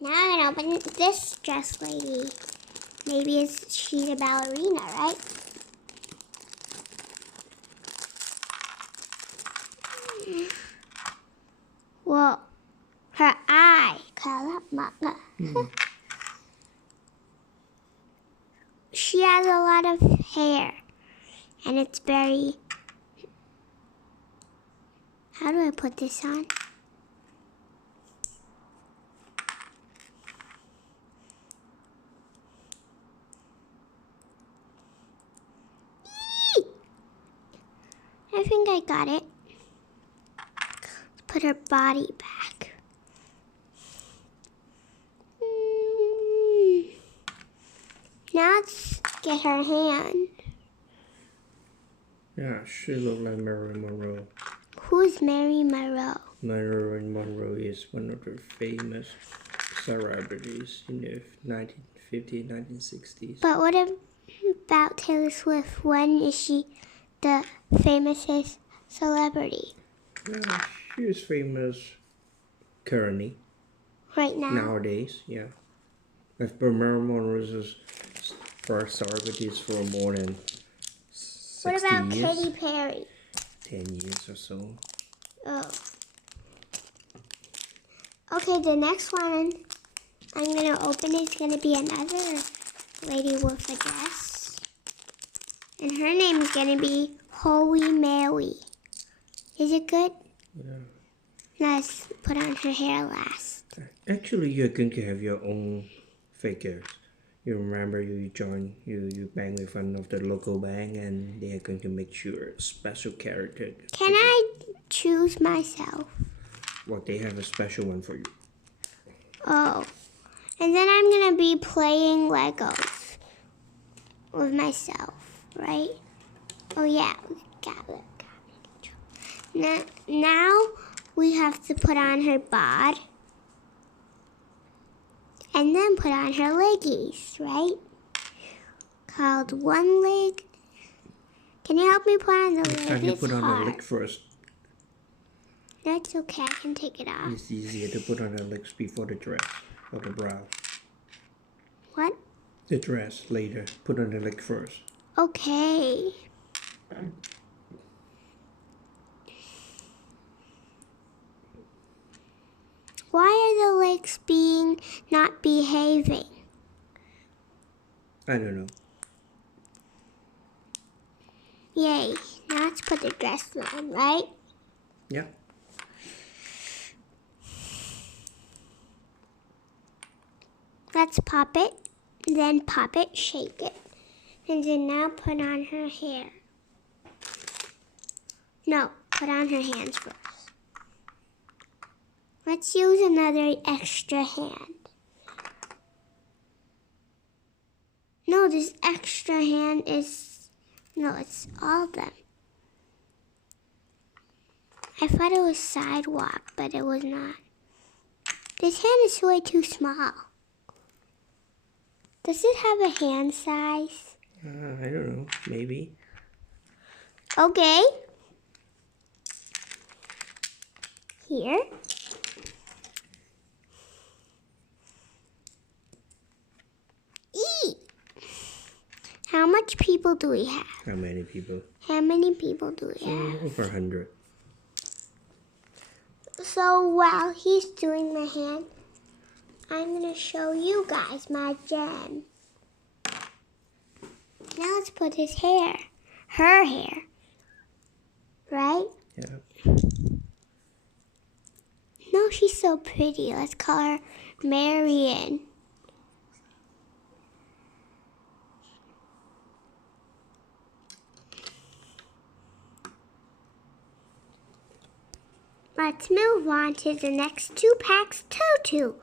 Now I'm gonna open this dress lady. Maybe she's a ballerina, right? Whoa, her eye. She has a lot of hair, and it's very... How do I put this on? I think I got it. Let's put her body back. Now let's get her hand. Yeah, she looks like Marilyn Monroe. Who's Mary Monroe? Marilyn Monroe is one of the famous celebrities in the 1950s, 1960s. But what about Taylor Swift? When is she the famousest celebrity? Yeah, she is famous currently. Right now? Nowadays, yeah. But Marilyn Monroe is for celebrities for more than 60 What about years. Katy Perry? 10 years or so. Oh. Okay, the next one I'm going to open is going to be another lady with a dress. And her name is going to be Holy Mary. Is it good? Yeah. Let's put on her hair last. Actually, you're going to have your own figures. You remember you bank with one of the local bank and they are going to make you a special character. Can I choose myself? Well, they have a special one for you. Oh. And then I'm going to be playing Legos with myself, right? Oh, yeah. Got it. Now we have to put on her bod. And then put on her leggies, right? Called one leg. Can you help me put on the leg? Can you put on the leg first? That's okay, I can take it off. It's easier to put on the legs before the dress or the bra. What? The dress later. Put on the leg first. Okay. Why are the legs not behaving? I don't know. Yay. Now let's put the dress on, right? Yeah. Let's pop it, then pop it, shake it, and then now put on her hair. No, put on her hands first. Let's use another extra hand. No, this extra hand is, no, it's all of them. I thought it was sidewalk, but it was not. This hand is way too small. Does it have a hand size? I don't know. Maybe. Okay. Here. Eat. How much people do we have? How many people? How many people do we have? Over 100. So while he's doing my hand, I'm going to show you guys my gem. Now let's put his hair. Her hair. Right? Yeah. No, she's so pretty. Let's call her Marion. Let's move on to the next 2 packs tutu.